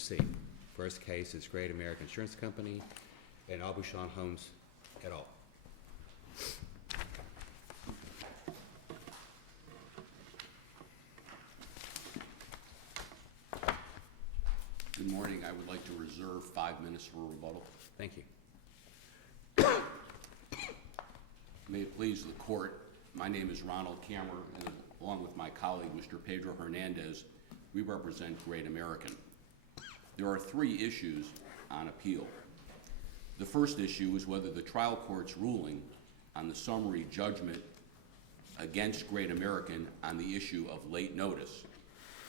proceed. First case is Great American Insurance Company and Aubuchon Homes et al. Good morning. I would like to reserve 5 minutes for rebuttal. Thank you. May it please the court, my name is Ronald Kammer, and along with my colleague, Mr. Pedro Hernandez, we represent Great American. There are 3 issues on appeal. The first issue is whether the trial court's ruling on the summary judgment against Great American on the issue of late notice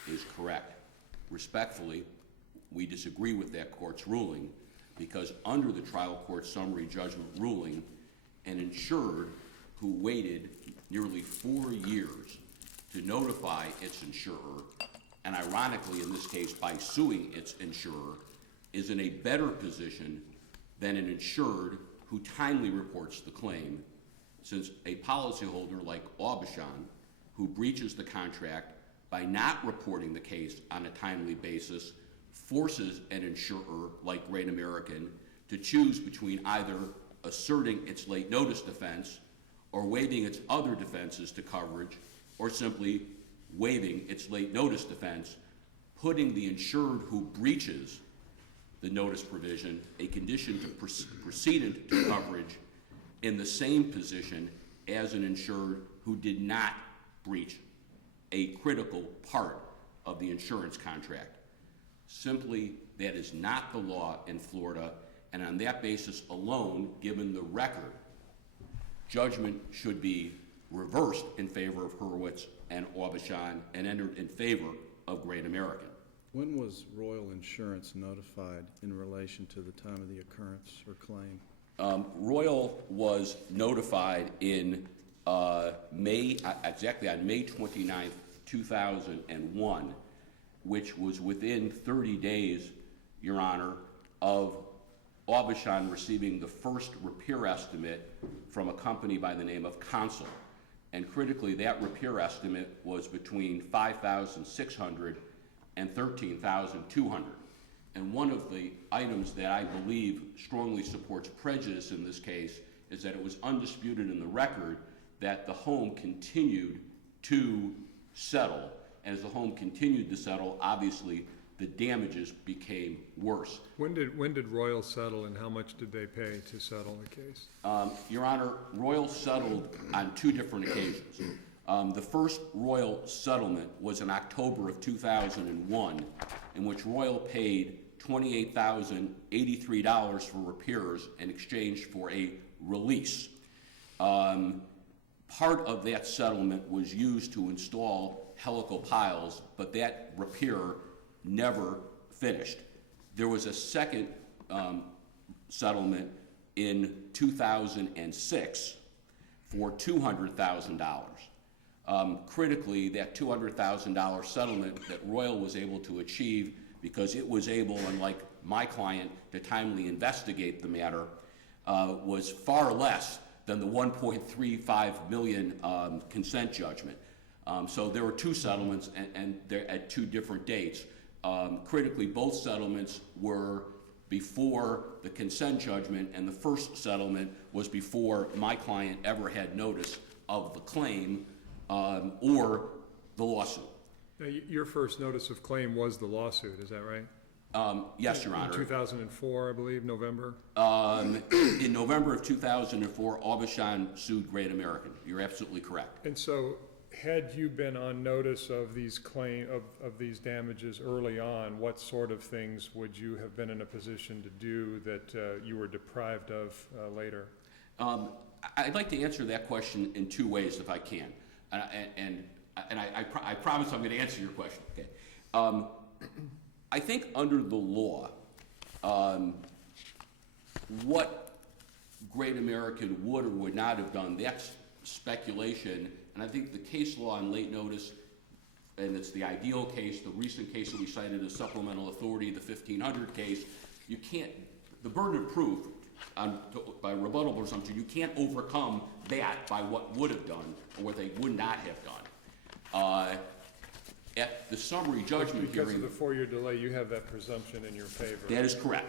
is correct. Respectfully, we disagree with that court's ruling because under the trial court summary judgment ruling, an insured who waited nearly 4 years to notify its insurer, and ironically in this case by suing its insurer, is in a better position than an insured who timely reports the claim, since a policyholder like Aubuchon, who breaches the contract by not reporting the case on a timely basis, forces an insurer like Great American to choose between either asserting its late notice defense or waiving its other defenses to coverage, or simply waiving its late notice defense, putting the insured who breaches the notice provision, a condition to proceed to coverage, in the same position as an insured who did not breach a critical part of the insurance contract. Simply, that is not the law in Florida, and on that basis alone, given the record, judgment should be reversed in favor of Hurwitz and Aubuchon and entered in favor of Great American. When was Royal Insurance notified in relation to the time of the occurrence or claim? Royal was notified in exactly on May 29th, 2001, which was within 30 days, Your Honor, of Aubuchon receiving the first repair estimate from a company by the name of Consul. And critically, that repair estimate was between $5,600 and $13,200. And one of the items that I believe strongly supports prejudice in this case is that it was undisputed in the record that the home continued to settle. As the home continued to settle, obviously the damages became worse. When did Royal settle, and how much did they pay to settle the case? Your Honor, Royal settled on 2 different occasions. The first Royal settlement was in October of 2001, in which Royal paid $28,083 for repairs in exchange for a release. Part of that settlement was used to install helical piles, but that repair never finished. There was a second settlement in 2006 for $200,000. Critically, that $200,000 settlement that Royal was able to achieve, because it was able, unlike my client, to timely investigate the matter, was far less than the $1.35 million consent judgment. So there were 2 settlements, and they're at 2 different dates. Critically, both settlements were before the consent judgment, and the first settlement was before my client ever had notice of the claim or the lawsuit. Now, your first notice of claim was the lawsuit, is that right? Yes, Your Honor. In 2004, I believe, November? In November of 2004, Aubuchon sued Great American. You're absolutely correct. And so, had you been on notice of these of these damages early on, what sort of things would you have been in a position to do that you were deprived of later? I'd like to answer that question in 2 ways, if I can, and I promise I'm going to answer your question. Okay. I think under the law, what Great American would or would not have done, that's speculation. And I think the case law on late notice, and it's the ideal case, the recent case that we cited as supplemental authority, the 1500 case, you can't, the burden of proof by rebuttable presumption, you can't overcome that by what would have done or what they would not have done. At the summary judgment Because of hearing, the 4-year delay, you have that presumption in your favor. that is correct.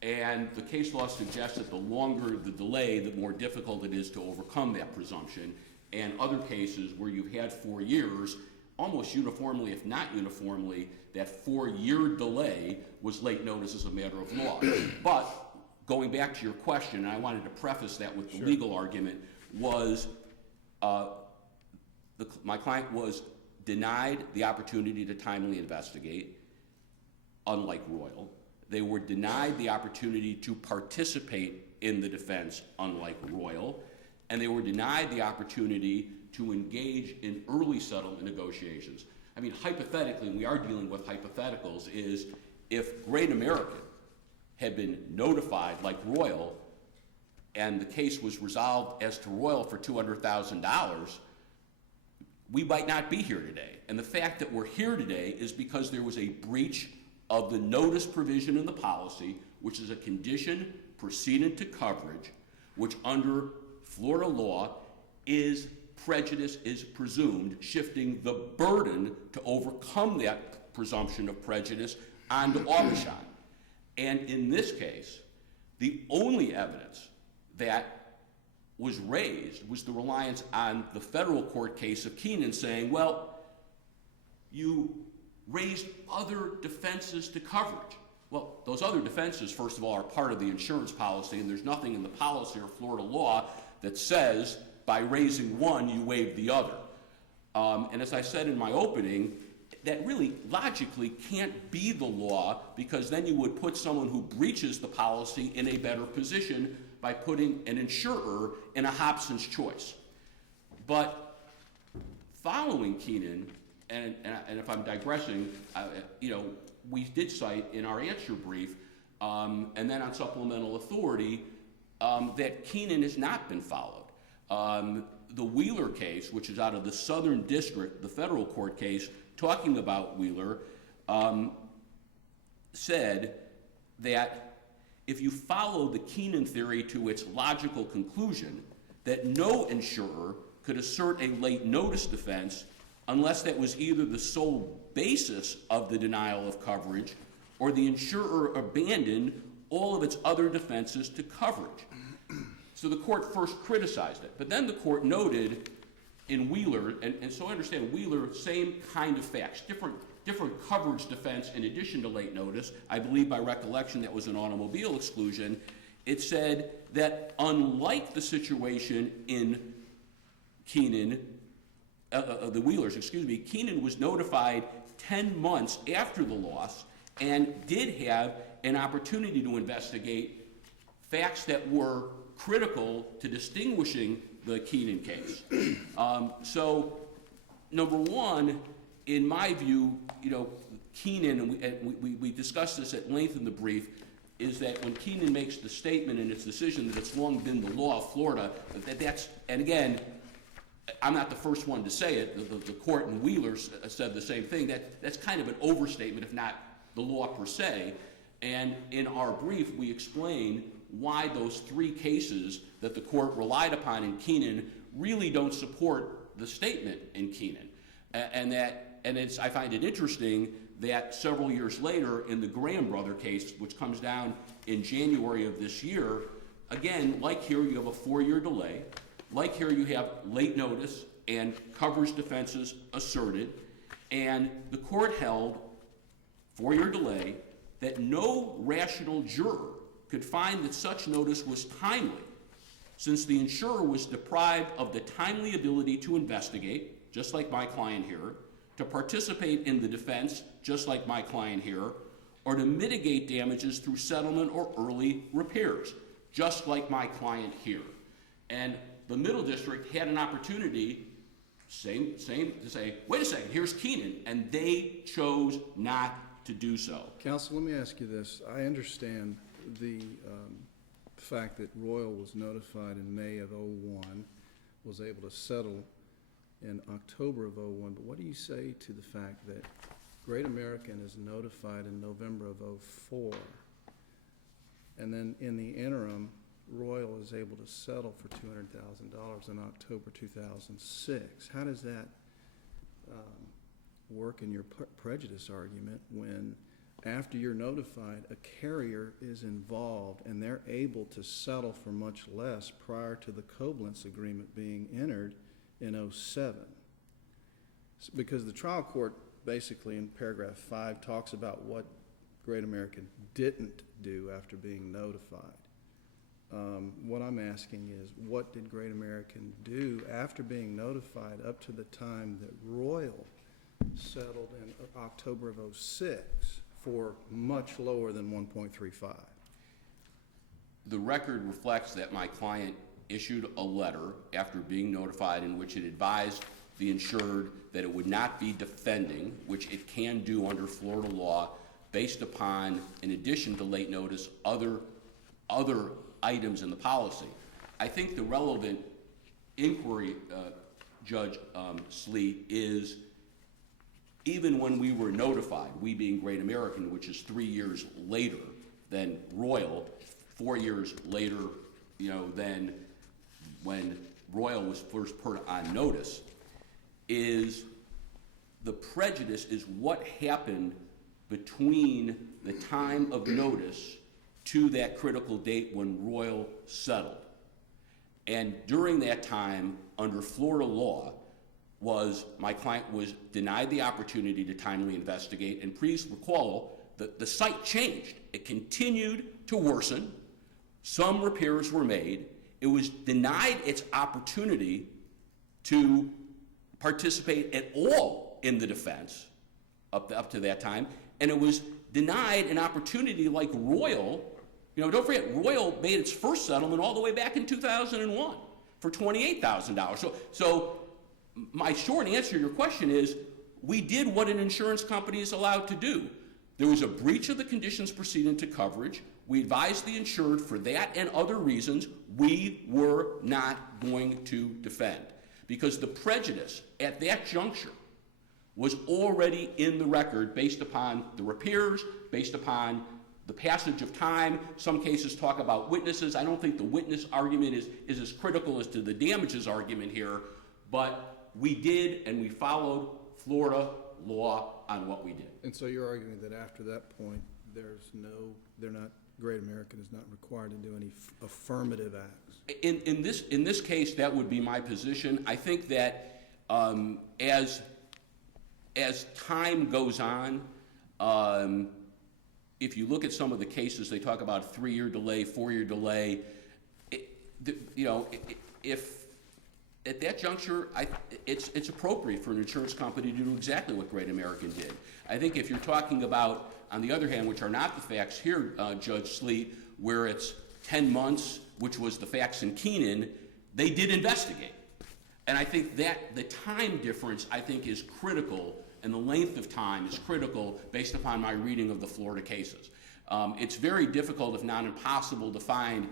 And the case law suggests that the longer the delay, the more difficult it is to overcome that presumption. And other cases where you've had 4 years, almost uniformly, if not uniformly, that 4-year delay was late notice as a matter of law. But going back to your question, and I wanted to preface that with the legal argument, was my client was denied the opportunity to timely investigate, unlike Royal. They were denied the opportunity to participate in the defense, unlike Royal. And they were denied the opportunity to engage in early settlement negotiations. I mean, hypothetically, and we are dealing with hypotheticals, is if Great American had been notified like Royal and the case was resolved as to Royal for $200,000, we might not be here today. And the fact that we're here today is because there was a breach of the notice provision in the policy, which is a condition precedent to coverage, which under Florida law is prejudice is presumed, shifting the burden to overcome that presumption of prejudice onto Aubuchon. And in this case, the only evidence that was raised was the reliance on the federal court case of Keenan saying, well, you raised other defenses to coverage. Well, those other defenses, first of all, are part of the insurance policy, and there's nothing in the policy or Florida law that says by raising one, you waive the other. And as I said in my opening, that really logically can't be the law, because then you would put someone who breaches the policy in a better position by putting an insurer in a Hobson's choice. But following Keenan, and if I'm digressing, we did cite in our answer brief, and then on supplemental authority, that Keenan has not been followed. The Wheeler case, which is out of the Southern District, the federal court case, talking about Wheeler, said that if you follow the Keenan theory to its logical conclusion, that no insurer could assert a late notice defense unless that was either the sole basis of the denial of coverage or the insurer abandoned all of its other defenses to coverage. So the court first criticized it, but then the court noted in Wheeler, and so I understand Wheeler, same kind of facts, different coverage defense in addition to late notice. I believe by recollection that was an automobile exclusion. It said that unlike the situation in Keenan, the Wheelers, Keenan was notified 10 months after the loss and did have an opportunity to investigate facts that were critical to distinguishing the Keenan case. So, number one, in my view, Keenan, and we discussed this at length in the brief, is that when Keenan makes the statement in its decision that it's long been the law of Florida, that's, and again, I'm not the first one to say it, the court in Wheeler said the same thing, that's kind of an overstatement, if not the law per se, and in our brief we explain why those 3 cases that the court relied upon in Keenan really don't support the statement in Keenan. I find it interesting that several years later in the Graham brother case, which comes down in January of this year, again, like here you have a 4-year delay, like here you have late notice and coverage defenses asserted, and the court held 4-year delay that no rational juror could find that such notice was timely, since the insurer was deprived of the timely ability to investigate, just like my client here, to participate in the defense, just like my client here, or to mitigate damages through settlement or early repairs, just like my client here. And the Middle District had an opportunity, same, to say, wait a second, here's Keenan, and they chose not to do so. Counsel, let me ask you this. I understand the fact that Royal was notified in May of '01, was able to settle in October of '01, but what do you say to the fact that Great American is notified in November of '04, and then in the interim, Royal is able to settle for $200,000 in October 2006? How does that work in your prejudice argument when, after you're notified, a carrier is involved and they're able to settle for much less prior to the covalence agreement being entered in '07? Because the trial court basically in paragraph 5 talks about what Great American didn't do after being notified. What I'm asking is, what did Great American do after being notified up to the time that Royal settled in October of '06 for much lower than 1.35? The record reflects that my client issued a letter after being notified in which it advised the insured that it would not be defending, which it can do under Florida law, based upon, in addition to late notice, other items in the policy. I think the relevant inquiry, Judge Sleet, is even when we were notified, we being Great American, which is 3 years later than Royal, 4 years later, than when Royal was first put on notice, is the prejudice is what happened between the time of notice to that critical date when Royal settled. And during that time, under Florida law, my client was denied the opportunity to timely investigate, and please recall that the site changed. It continued to worsen. Some repairs were made. It was denied its opportunity to participate at all in the defense up to that time, and it was denied an opportunity like Royal. Don't forget, Royal made its first settlement all the way back in 2001 for $28,000. So my short answer to your question is, we did what an insurance company is allowed to do. There was a breach of the conditions precedent to coverage. We advised the insured for that and other reasons we were not going to defend, because the prejudice at that juncture was already in the record based upon the repairs, based upon the passage of time. Some cases talk about witnesses. I don't think the witness argument is as critical as to the damages argument here, but we did, and we followed Florida law on what we did. And so you're arguing that after that point, Great American is not required to do any affirmative acts? In this case, that would be my position. I think that as time goes on, if you look at some of the cases, they talk about 3-year delay, 4-year delay. If at that juncture, it's appropriate for an insurance company to do exactly what Great American did. I think if you're talking about, on the other hand, which are not the facts here, Judge Sleet, where it's 10 months, which was the facts in Keenan, they did investigate. And I think that the time difference, I think, is critical, and the length of time is critical based upon my reading of the Florida cases. It's very difficult, if not impossible, to find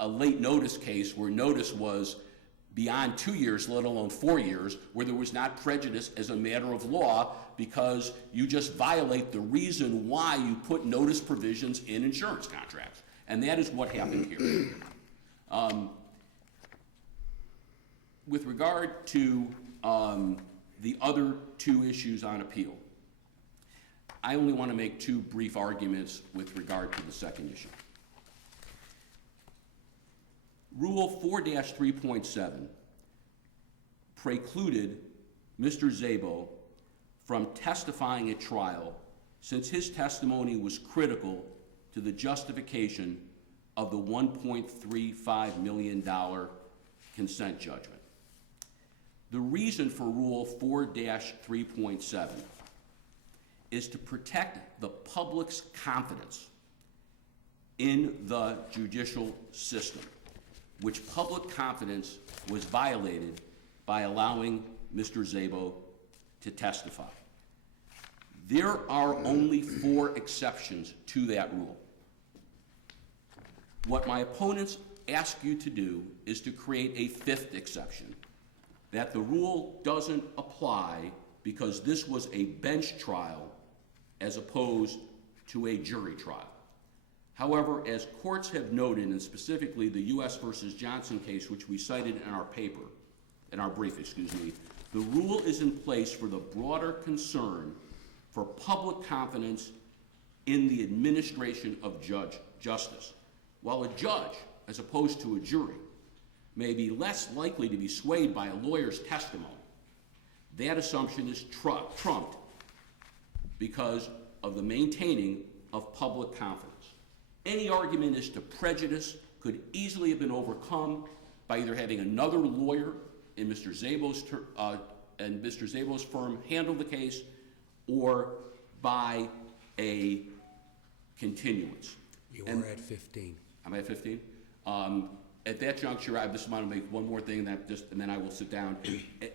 a late notice case where notice was beyond 2 years, let alone 4 years, where there was not prejudice as a matter of law, because you just violate the reason why you put notice provisions in insurance contracts. And that is what happened here. With regard to the other two issues on appeal, I only want to make two brief arguments with regard to the second issue. Rule 4-3.7 precluded Mr. Szabo from testifying at trial, since his testimony was critical to the justification of the $1.35 million consent judgment. The reason for Rule 4-3.7 is to protect the public's confidence in the judicial system, which public confidence was violated by allowing Mr. Szabo to testify. There are only 4 exceptions to that rule. What my opponents ask you to do is to create a 5th exception, that the rule doesn't apply because this was a bench trial as opposed to a jury trial. However, as courts have noted, and specifically the U.S. versus Johnson case, which we cited in our brief, The rule is in place for the broader concern for public confidence in the administration of justice. While a judge, as opposed to a jury, may be less likely to be swayed by a lawyer's testimony, that assumption is trumped because of the maintaining of public confidence. Any argument as to prejudice could easily have been overcome by either having another lawyer in Mr. Szabo's firm handle the case, or by a continuance. You are at 15. I'm at 15. At that juncture, I just want to make one more thing, and then I will sit down.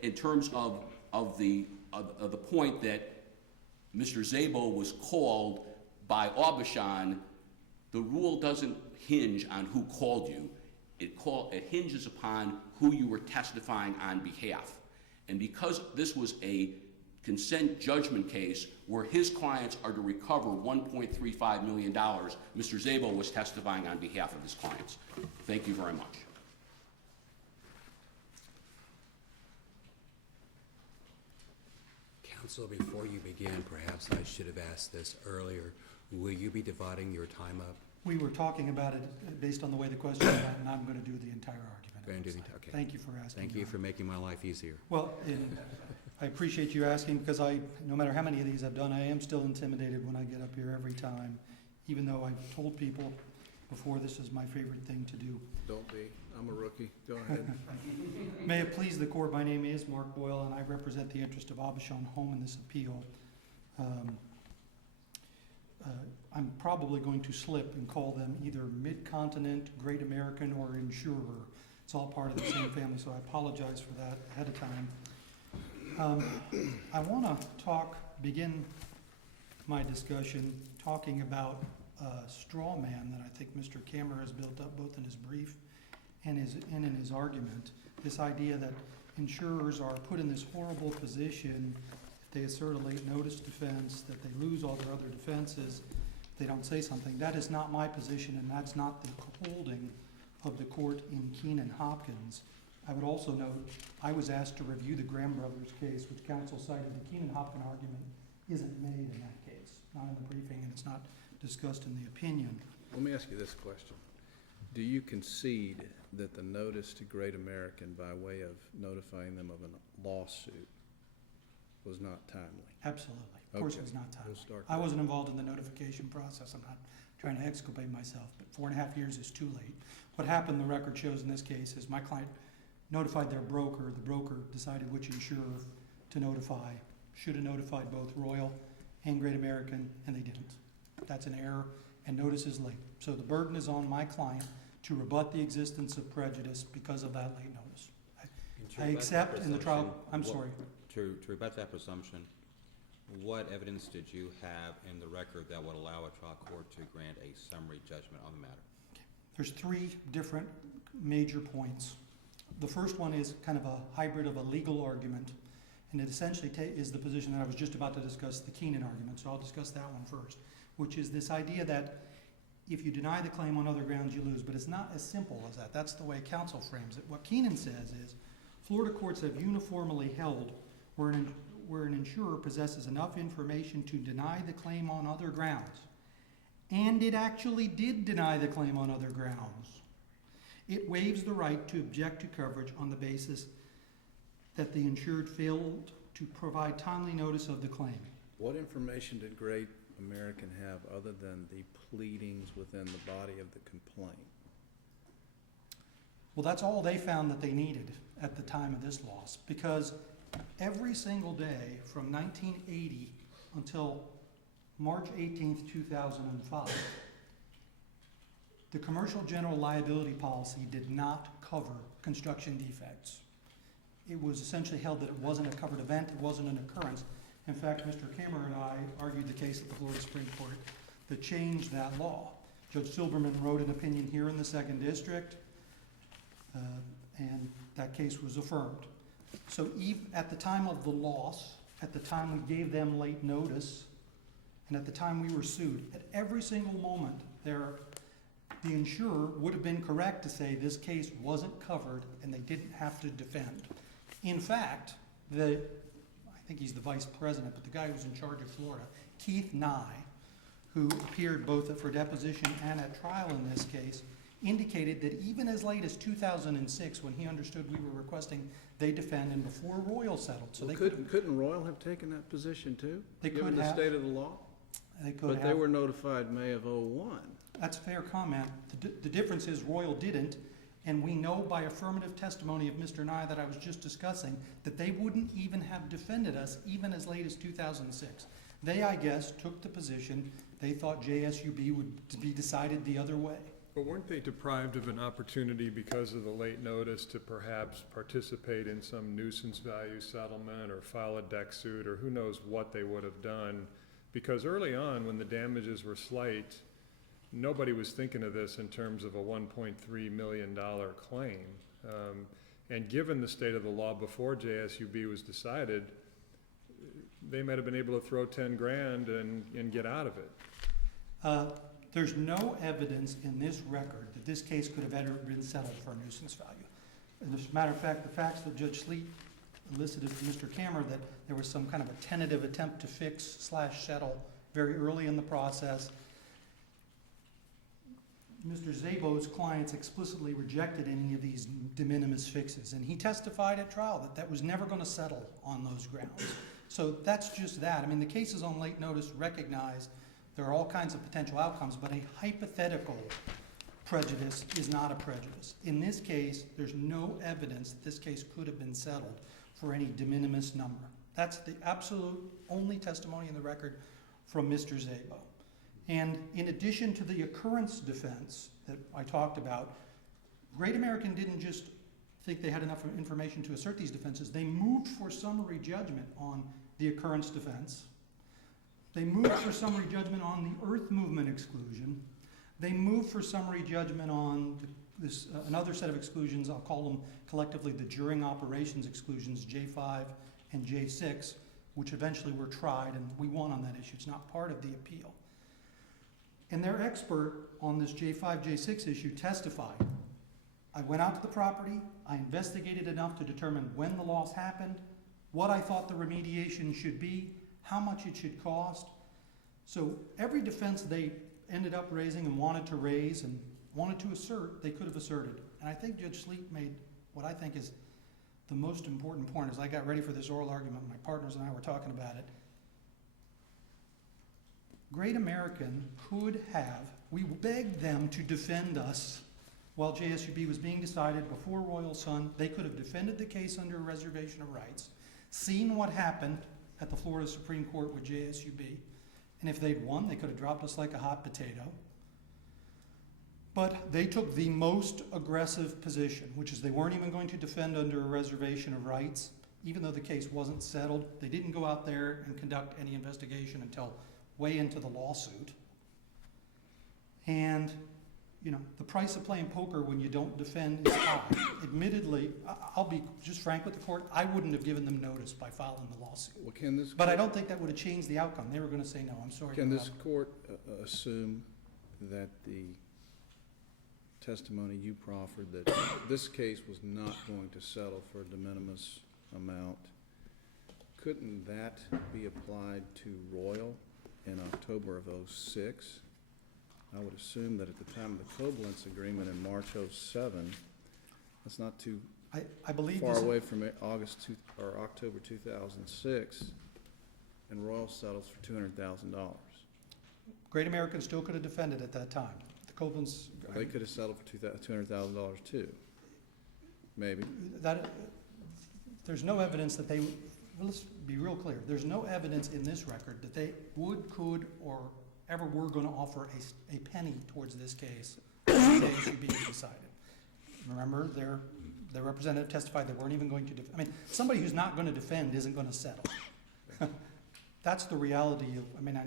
In terms of the point that Mr. Szabo was called by Aubuchon, the rule doesn't hinge on who called you. It hinges upon who you were testifying on behalf. And because this was a consent judgment case where his clients are to recover $1.35 million, Mr. Szabo was testifying on behalf of his clients. Thank you very much. Counsel, before you begin, perhaps I should have asked this earlier. Will you be dividing your time up? We were talking about it based on the way the question went, and I'm going to do the entire argument. Going to do the- okay. Thank you for asking. Thank you for making my life easier. Well, I appreciate you asking, because no matter how many of these I've done, I am still intimidated when I get up here every time, even though I've told people before this is my favorite thing to do. Don't be. I'm a rookie. Go ahead. May it please the court, my name is Mark Boyle, and I represent the interest of Aubuchon Home in this appeal. I'm probably going to slip and call them either Mid-Continent, Great American, or Insurer. It's all part of the same family, so I apologize for that ahead of time. I want to begin my discussion talking about a straw man that I think Mr. Kammer has built up both in his brief and in his argument. This idea that insurers are put in this horrible position if they assert a late notice defense, that they lose all their other defenses, they don't say something. That is not my position, and that's not the holding of the court in Keenan Hopkins. I would also note, I was asked to review the Graham Brothers case, which counsel cited. The Keenan Hopkins argument isn't made in that case, not in the briefing, and it's not discussed in the opinion. Let me ask you this question. Do you concede that the notice to Great American by way of notifying them of a lawsuit was not timely? Absolutely. Of course it Okay. was not timely. We'll start I there. wasn't involved in the notification process. I'm not trying to exculpate myself, but 4.5 years is too late. What happened, the record shows in this case, is my client notified their broker. The broker decided which insurer to notify. Should have notified both Royal and Great American, and they didn't. That's an error, and notice is late. So the burden is on my client to rebut the existence of prejudice because of that late notice. I accept in the trial, I'm sorry. To rebut that presumption, what evidence did you have in the record that would allow a trial court to grant a summary judgment on the matter? There's 3 different major points. The first one is kind of a hybrid of a legal argument, and it essentially is the position that I was just about to discuss, the Keenan argument, so I'll discuss that one first, which is this idea that if you deny the claim on other grounds, you lose, but it's not as simple as that. That's the way counsel frames it. What Keenan says is, Florida courts have uniformly held where an insurer possesses enough information to deny the claim on other grounds, and it actually did deny the claim on other grounds, it waives the right to object to coverage on the basis that the insured failed to provide timely notice of the claim. What information did Great American have other than the pleadings within the body of the complaint? Well, that's all they found that they needed at the time of this loss, because every single day from 1980 until March 18th, 2005, the commercial general liability policy did not cover construction defects. It was essentially held that it wasn't a covered event, it wasn't an occurrence. In fact, Mr. Kammer and I argued the case at the Florida Supreme Court that changed that law. Judge Silberman wrote an opinion here in the 2nd District, and that case was affirmed. So at the time of the loss, at the time we gave them late notice, and at the time we were sued, at every single moment the insurer would have been correct to say this case wasn't covered and they didn't have to defend. In fact, I think he's the vice president, but the guy who's in charge of Florida, Keith Nye, who appeared both for deposition and at trial in this case, indicated that even as late as 2006, when he understood we were requesting they defend and before Royal settled, so Well, they could, couldn't Royal have taken that position too? They Given could the have. state of the law? they could But they have. were notified May of '01. That's a fair comment. The difference is Royal didn't, and we know by affirmative testimony of Mr. Nye that I was just discussing, that they wouldn't even have defended us even as late as 2006. They, I guess, took the position, they thought JSUB would be decided the other way. But weren't they deprived of an opportunity because of the late notice to perhaps participate in some nuisance value settlement or file a deck suit, or who knows what they would have done? Because early on, when the damages were slight, nobody was thinking of this in terms of a $1.3 million claim. And given the state of the law before JSUB was decided, they might have been able to throw 10 grand and get out of it. There's no evidence in this record that this case could have ever been settled for a nuisance value. And as a matter of fact, the facts that Judge Sleet elicited from Mr. Kammer, that there was some kind of a tentative attempt to fix/settle very early in the process. Mr. Szabo's clients explicitly rejected any of these de minimis fixes, and he testified at trial that that was never going to settle on those grounds. So that's just that. I mean, the cases on late notice recognize there are all kinds of potential outcomes, but a hypothetical prejudice is not a prejudice. In this case, there's no evidence that this case could have been settled for any de minimis number. That's the absolute only testimony in the record from Mr. Szabo. And in addition to the occurrence defense that I talked about, Great American didn't just think they had enough information to assert these defenses. They moved for summary judgment on the occurrence defense. They moved for summary judgment on the earth movement exclusion. They moved for summary judgment on another set of exclusions. I'll call them collectively the during operations exclusions, J5 and J6, which eventually were tried, and we won on that issue. It's not part of the appeal. And their expert on this J5, J6 issue testified, I went out to the property, I investigated enough to determine when the loss happened, what I thought the remediation should be, how much it should cost. So every defense they ended up raising and wanted to raise and wanted to assert, they could have asserted. And I think Judge Sleet made what I think is the most important point. As I got ready for this oral argument, my partners and I were talking about it. Great American could have, we begged them to defend us while JSUB was being decided before Royal Sun. They could have defended the case under a reservation of rights, seen what happened at the Florida Supreme Court with JSUB, and if they'd won, they could have dropped us like a hot potato. But they took the most aggressive position, which is they weren't even going to defend under a reservation of rights, even though the case wasn't settled. They didn't go out there and conduct any investigation until way into the lawsuit. And, you know, the price of playing poker when you don't defend is high. Admittedly, I'll be just frank with the court, I wouldn't have given them notice by filing the lawsuit. Well, can this But I don't think that would have changed the outcome. They were going to say, no, I'm sorry. Can no, this court assume that the testimony you proffered, that this case was not going to settle for a de minimis amount, couldn't that be applied to Royal in October of '06? I would assume that at the time of the covalence agreement in March '07, that's not too I believe far this, away from October 2006, and Royal settles for $200,000. Great American still could have defended at that time. The Covalence, They could have settled for $200,000 too, maybe. there's no evidence that they, well, let's be real clear, there's no evidence in this record that they would, could, or ever were going to offer a penny towards this case if the case should be decided. Remember, their representative testified they weren't even going to I mean, somebody who's not going to defend isn't going to settle. That's the reality of, I mean, I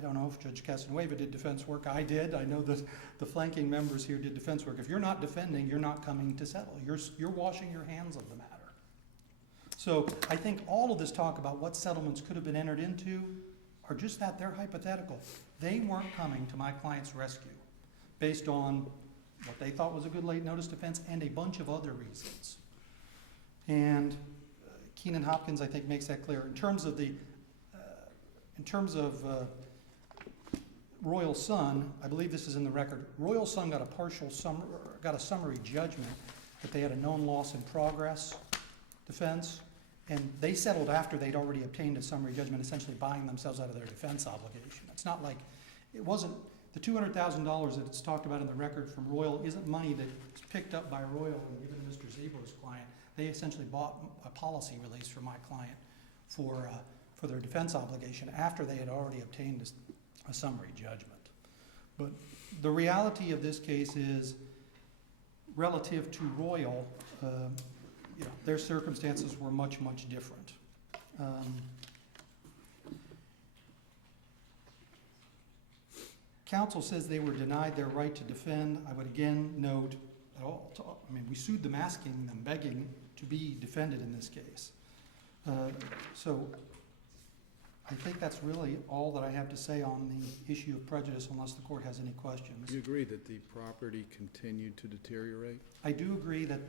don't know if Judge Casanueva did defense work. I did. I know that the flanking members here did defense work. If you're not defending, you're not coming to settle. You're washing your hands of the matter. So I think all of this talk about what settlements could have been entered into are just that, they're hypothetical. They weren't coming to my client's rescue based on what they thought was a good late notice defense and a bunch of other reasons. And Keenan Hopkins, I think, makes that clear. In terms of Royal Sun, I believe this is in the record. Royal Sun got a summary judgment that they had a known loss in progress defense, and they settled after they'd already obtained a summary judgment, essentially buying themselves out of their defense obligation. It's not like, it wasn't, the $200,000 that it's talked about in the record from Royal isn't money that's picked up by Royal and given to Mr. Zabo's client. They essentially bought a policy release for my client for their defense obligation after they had already obtained a summary judgment. But the reality of this case is, relative to Royal, their circumstances were much, much different. Counsel says they were denied their right to defend. I would again note, we sued them asking them, begging to be defended in this case. So I think that's really all that I have to say on the issue of prejudice, unless the court has any questions. Do you agree that the property continued to deteriorate? I do agree that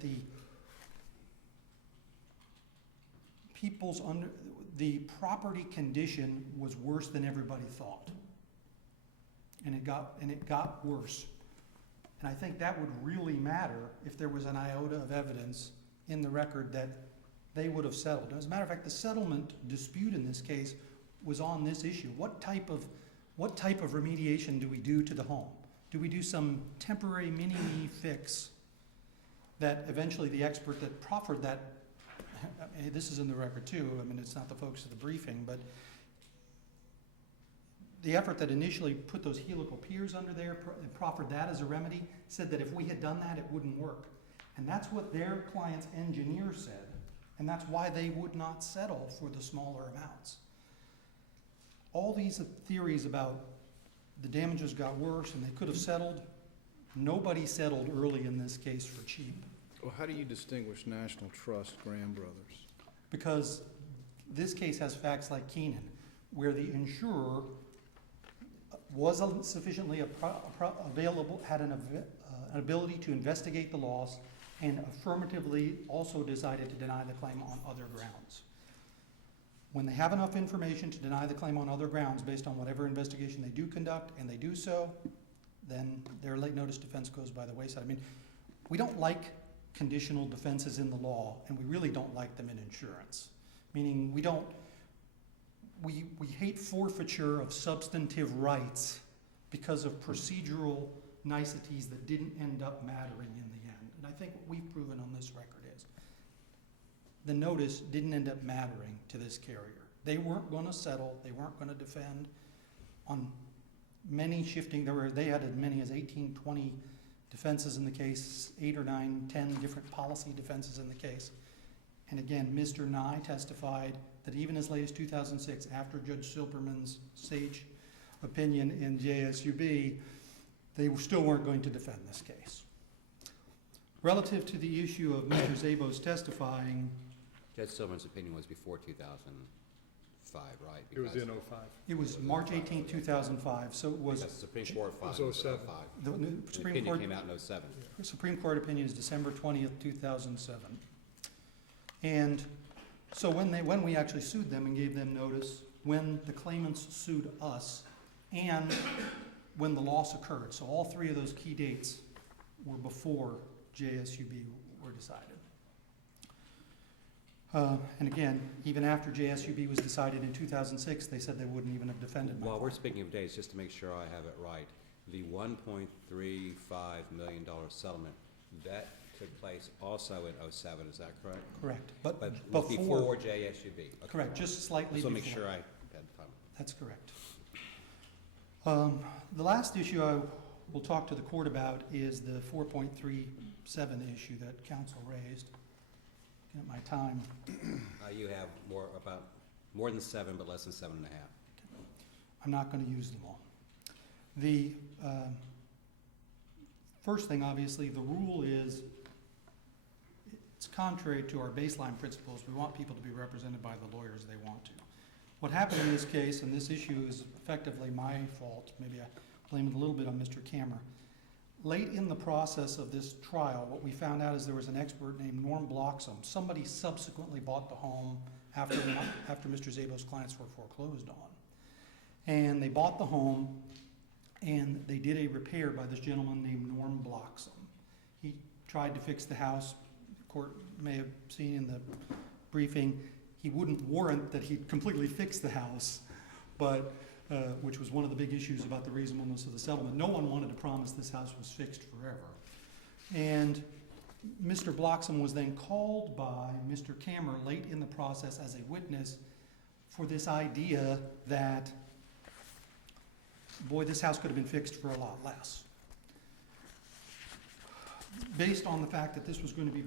the property condition was worse than everybody thought. And it got worse. And I think that would really matter if there was an iota of evidence in the record that they would have settled. As a matter of fact, the settlement dispute in this case was on this issue. What type of remediation do we do to the home? Do we do some temporary mini-me fix that eventually the expert that proffered that, this is in the record too, it's not the focus of the briefing, but the effort that initially put those helical piers under there and proffered that as a remedy said that if we had done that, it wouldn't work. And that's what their client's engineer said, and that's why they would not settle for the smaller amounts. All these theories about the damages got worse and they could have settled, nobody settled early in this case for cheap. Well, how do you distinguish National Trust, Graham Brothers? Because this case has facts like Keenan, where the insurer was sufficiently available, had an ability to investigate the loss, and affirmatively also decided to deny the claim on other grounds. When they have enough information to deny the claim on other grounds based on whatever investigation they do conduct, and they do so, then their late notice defense goes by the wayside. We don't like conditional defenses in the law, and we really don't like them in insurance. Meaning we hate forfeiture of substantive rights because of procedural niceties that didn't end up mattering in the end. And I think what we've proven on this record is the notice didn't end up mattering to this carrier. They weren't going to settle. They weren't going to defend on many shifting. They had as many as 18, 20 defenses in the case, 8 or 9, 10 different policy defenses in the case. And again, Mr. Nye testified that even as late as 2006, after Judge Silberman's sage opinion in JSUB, they still weren't going to defend this case. Relative to the issue of Mr. Zabo's testifying, Judge Silverman's opinion was before 2005, right? It was in 05. it was March 18, 2005, so it was, Because the Supreme Court It was filed it 07. 05. the The Supreme opinion Court, came out in 07. Supreme Court opinion is December 20th, 2007. And so when we actually sued them and gave them notice, when the claimants sued us, and when the loss occurred. So all three of those key dates were before JSUB were decided. And again, even after JSUB was decided in 2006, they said they wouldn't even have defended my While we're client. speaking of dates, just to make sure I have it right, the $1.35 million settlement, that took place also in 07, is that correct? Correct, But but before JSUB? Okay. correct, just slightly So before. make sure I had time. That's correct. The last issue I will talk to the court about is the 4.37 issue that counsel raised. Looking at my time. You have more than 7, but less than 7.5. I'm not going to use them all. The first thing, obviously, the rule is, it's contrary to our baseline principles. We want people to be represented by the lawyers they want to. What happened in this case, and this issue is effectively my fault, maybe I blame it a little bit on Mr. Kammer. Late in the process of this trial, what we found out is there was an expert named Norm Bloxham. Somebody subsequently bought the home after Mr. Szabo's clients were foreclosed on. And they bought the home, and they did a repair by this gentleman named Norm Bloxham. He tried to fix the house. The court may have seen in the briefing, he wouldn't warrant that he'd completely fixed the house, but which was one of the big issues about the reasonableness of the settlement. No one wanted to promise this house was fixed forever. And Mr. Bloxham was then called by Mr. Kammer late in the process as a witness for this idea that, boy, this house could have been fixed for a lot less. Based on the fact that this was going to be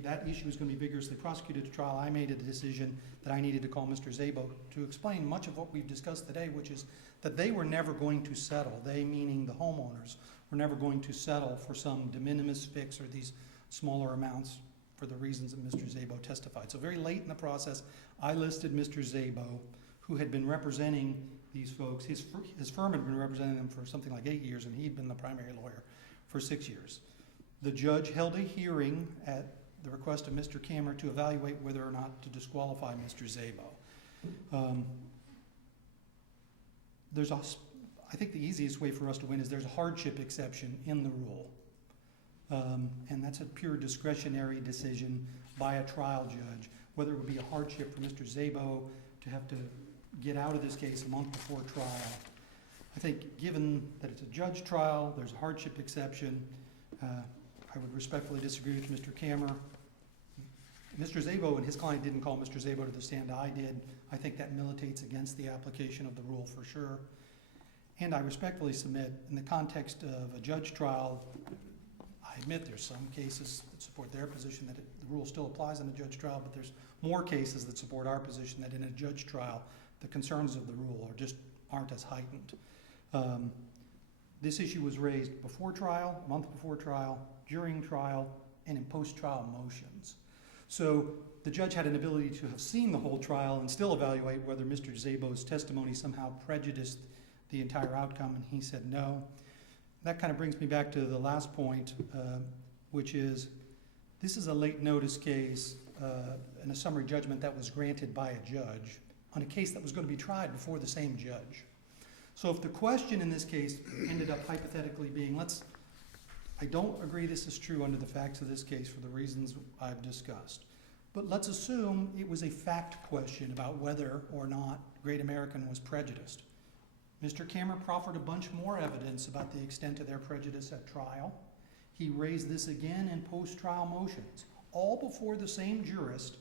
that issue was going to be vigorously prosecuted at trial, I made a decision that I needed to call Mr. Szabo to explain much of what we've discussed today, which is that they were never going to settle, they meaning the homeowners, were never going to settle for some de minimis fix or these smaller amounts for the reasons that Mr. Szabo testified. So very late in the process, I listed Mr. Szabo, who had been representing these folks. His firm had been representing them for something like 8 years, and he'd been the primary lawyer for 6 years. The judge held a hearing at the request of Mr. Kammer to evaluate whether or not to disqualify Mr. Szabo. I think the easiest way for us to win is there's a hardship exception in the rule. And that's a pure discretionary decision by a trial judge, whether it would be a hardship for Mr. Szabo to have to get out of this case a month before trial. I think given that it's a judge trial, there's a hardship exception. I would respectfully disagree with Mr. Kammer. Mr. Szabo and his client didn't call Mr. Szabo to the stand. I did. I think that militates against the application of the rule for sure. And I respectfully submit, in the context of a judge trial, I admit there's some cases that support their position that the rule still applies in a judge trial, but there's more cases that support our position that in a judge trial, the concerns of the rule aren't as heightened. This issue was raised before trial, a month before trial, during trial, and in post-trial motions. So the judge had an ability to have seen the whole trial and still evaluate whether Mr. Szabo's testimony somehow prejudiced the entire outcome, and he said no. That kind of brings me back to the last point, which is this is a late notice case and a summary judgment that was granted by a judge on a case that was going to be tried before the same judge. So if the question in this case ended up hypothetically being, I don't agree this is true under the facts of this case for the reasons I've discussed, but let's assume it was a fact question about whether or not Great American was prejudiced. Mr. Kammer proffered a bunch more evidence about the extent of their prejudice at trial. He raised this again in post-trial motions, all before the same jurist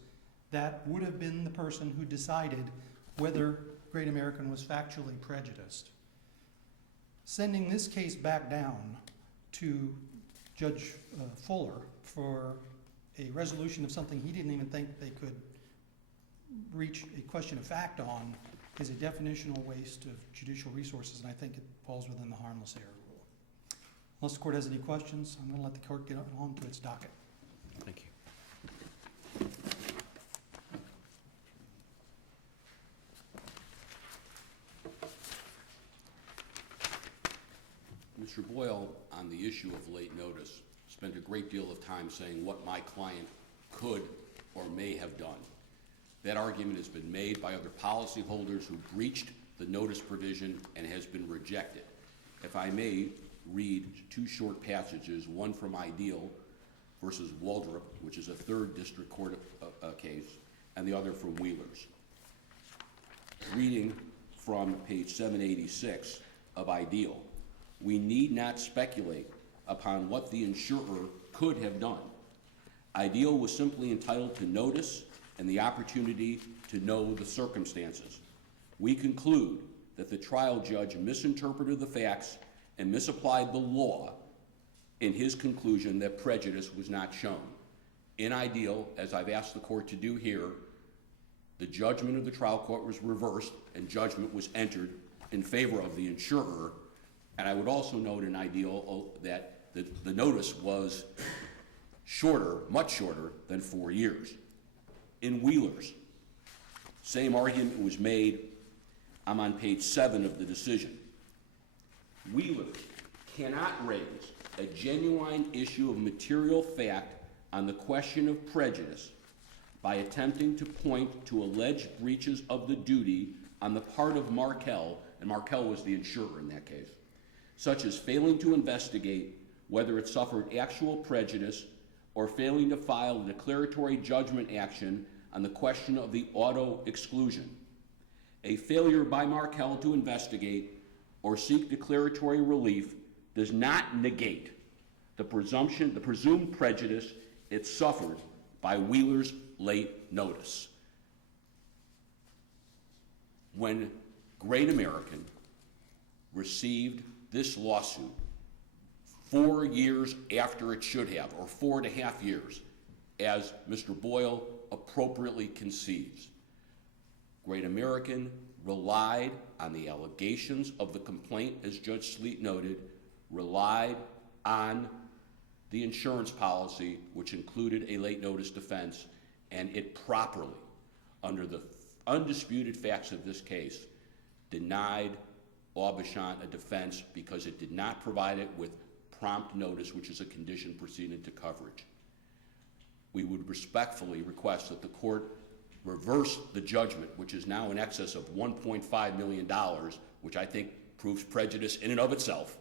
that would have been the person who decided whether Great American was factually prejudiced. Sending this case back down to Judge Fuller for a resolution of something he didn't even think they could reach a question of fact on is a definitional waste of judicial resources, and I think it falls within the harmless error rule. Unless the court has any questions, I'm going to let the court get on to its docket. Thank you. Mr. Boyle, on the issue of late notice, spent a great deal of time saying what my client could or may have done. That argument has been made by other policyholders who breached the notice provision and has been rejected. If I may read two short passages, one from Ideal versus Waldrop, which is a 3rd District Court case, and the other from Wheelers. Reading from page 786 of Ideal, we need not speculate upon what the insurer could have done. Ideal was simply entitled to notice and the opportunity to know the circumstances. We conclude that the trial judge misinterpreted the facts and misapplied the law in his conclusion that prejudice was not shown. In Ideal, as I've asked the court to do here, the judgment of the trial court was reversed and judgment was entered in favor of the insurer. And I would also note in Ideal that the notice was shorter, much shorter than 4 years. In Wheelers, same argument was made. I'm on page 7 of the decision. Wheelers cannot raise a genuine issue of material fact on the question of prejudice by attempting to point to alleged breaches of the duty on the part of Markel, and Markel was the insurer in that case, such as failing to investigate whether it suffered actual prejudice or failing to file a declaratory judgment action on the question of the auto exclusion. A failure by Markel to investigate or seek declaratory relief does not negate the presumed prejudice it suffered by Wheeler's late notice. When Great American received this lawsuit 4 years after it should have, or 4.5 years, as Mr. Boyle appropriately conceives, Great American relied on the allegations of the complaint, as Judge Sleet noted, relied on the insurance policy, which included a late notice defense, and it properly, under the undisputed facts of this case, denied Aubuchon a defense because it did not provide it with prompt notice, which is a condition preceding to coverage. We would respectfully request that the court reverse the judgment, which is now in excess of $1.5 million, which I think proves prejudice in and of itself,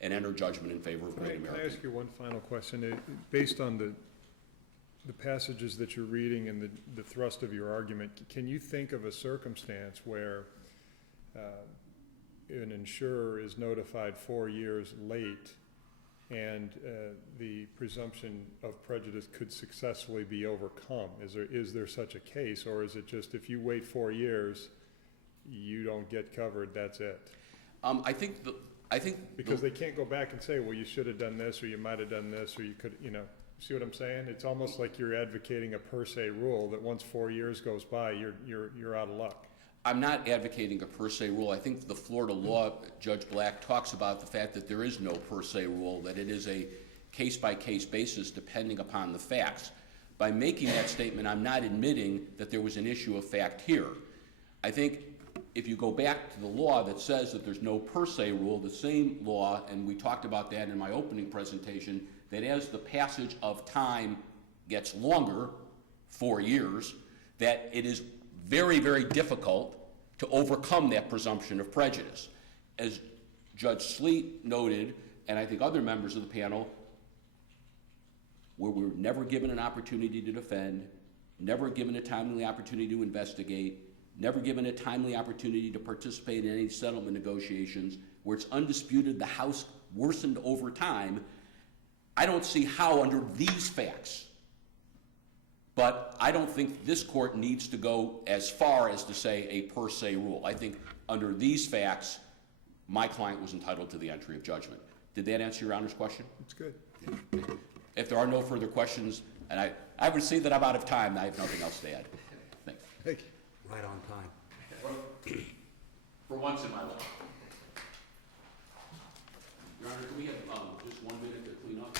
and enter judgment in favor of Great American. Can I ask you one final question? Based on the passages that you're reading and the thrust of your argument, can you think of a circumstance where an insurer is notified 4 years late and the presumption of prejudice could successfully be overcome? Is there such a case, or is it just if you wait 4 years, you don't get covered, that's it? I think because they can't go back and say, well, you should have done this, or you might have done this, or you could, see what I'm saying? It's almost like you're advocating a per se rule that once 4 years goes by, you're out of luck. I'm not advocating a per se rule. I think the Florida law, Judge Black, talks about the fact that there is no per se rule, that it is a case-by-case basis depending upon the facts. By making that statement, I'm not admitting that there was an issue of fact here. I think if you go back to the law that says that there's no per se rule, the same law, and we talked about that in my opening presentation, that as the passage of time gets longer, 4 years, that it is very, very difficult to overcome that presumption of prejudice. As Judge Sleet noted, and I think other members of the panel, where we were never given an opportunity to defend, never given a timely opportunity to investigate, never given a timely opportunity to participate in any settlement negotiations, where it's undisputed the House worsened over time, I don't see how under these facts. But I don't think this court needs to go as far as to say a per se rule. I think under these facts, my client was entitled to the entry of judgment. Did that answer Your Honor's question? It's good. If there are no further questions, and I would see that I'm out of time, I have nothing else to add. Thanks. Thank you. Right on time. For once in my life. Your Honor, can we have just 1 minute to clean up?